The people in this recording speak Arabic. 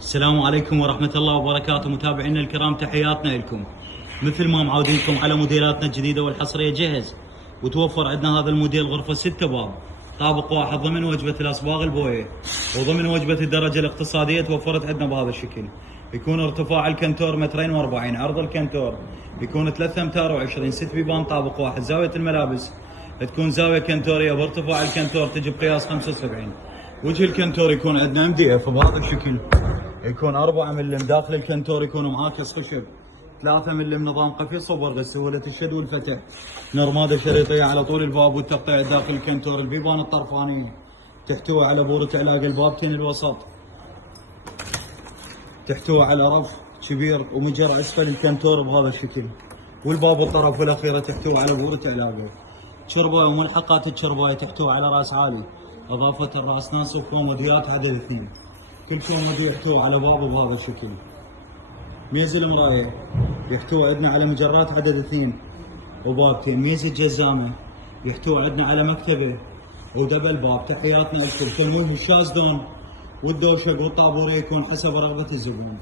السلام عليكم ورحمة الله وبركاته. متابعينا الكرام، تحياتنا لكم. مثل ما معودينكم على موديلاتنا الجديدة والحصرية، جهز وتوفر عندنا هذا الموديل غرفة 6 باب، طابق واحد ضمن وجبة الأصباغ البويه، وضمن وجبة الدرجة الاقتصادية توفرت عندنا بهذا الشكل. يكون ارتفاع الكنتور 2.40 عرض الكنتور يكون 3 أمتار و20، 6 بيبان طابق واحد. زاوية الملابس تكون زاوية كنتورية بارتفاع الكنتور تجي بقياس 75. وجه الكنتور يكون عندنا MDF بهذا الشكل، يكون 4 ملم. داخل الكنتور يكون معاكس خشب 3 ملم، نظام قفص وبرغ، سهولة الشد والفتح. نرمادة شريطية على طول الباب والتقطيع داخل الكنتور. البيبان الطرفانية تحتوي على بورة علاق البابتين الوسط، تحتوي على رف كبير ومجر اسفل الكنتور بهذا الشكل. والباب الطرف والاخيرة تحتوي على بورة علاقة. شرباية وملحقات الشرباية تحتوي على راس عالي، اضافة الراس ناصف وكوموديات عدد 2. كل كومودي يحتوي على باب بهذا الشكل. ميز المراية يحتوي عندنا على مجرات عدد 2 وبابتين. ميز الجزامة يحتوي عندنا على مكتبة ودبل باب. تحياتنا لكم. تلميح الشاز دون والدوشق والطابورية يكون حسب رغبة الزبون.